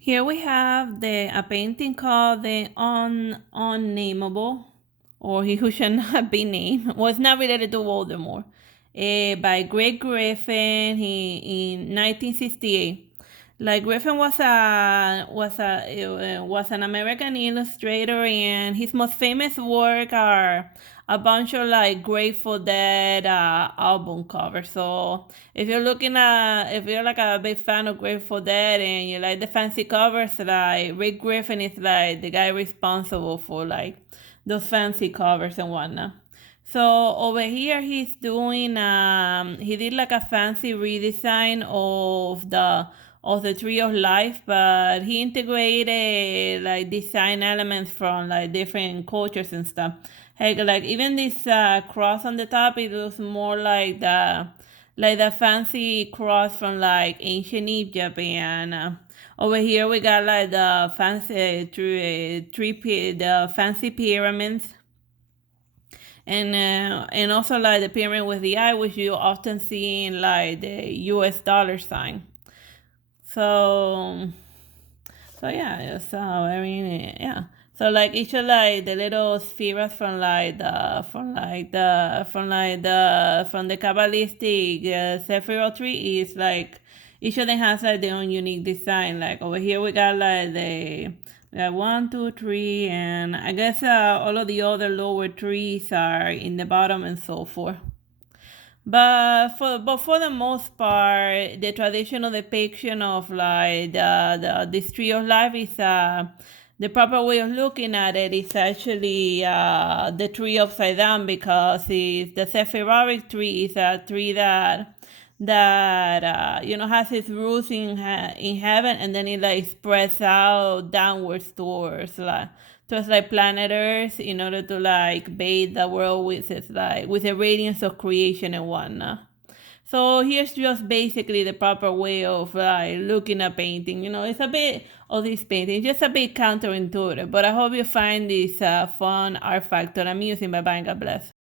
Here we have a painting called the Unnamable, or He Who Shall Not Be Named. Well, it's not related to Voldemort. By Greg Griffin. He in 1968. Like Griffin was an American illustrator, and his most famous work are a bunch of like Grateful Dead album covers. So if you're like a big fan of Grateful Dead and you like the fancy covers, like Rick Griffin is like the guy responsible for like those fancy covers and whatnot. So over here he's doing he did like a fancy redesign of the Tree of Life, but he integrated like design elements from like different cultures and stuff. Like even this cross on the top, it looks more like the fancy cross from like ancient Egypt, and over here we got like the the fancy pyramids, and also like the pyramid with the eye, which you often see in like the U.S. dollar sign. So so I mean, yeah. So like each of like the little spheres from from the Kabbalistic Sephiroth tree is like each of them has like their own unique design. Like over here we got like we got 1, 2, 3, and I guess all of the other lower trees are in the bottom and so forth. But for the most part, the traditional depiction of like this tree of life is the proper way of looking at it is actually the tree upside down, because the Sephiroth tree is a tree that has its roots in heaven, and then it like spreads out downwards towards like planet Earth, in order to like bathe the world with its like with the radiance of creation and whatnot. So here's just basically the proper way of like looking at painting. It's a bit of this painting, just a bit counterintuitive, but I hope you find this fun art factor amusing. Bye bye, God bless.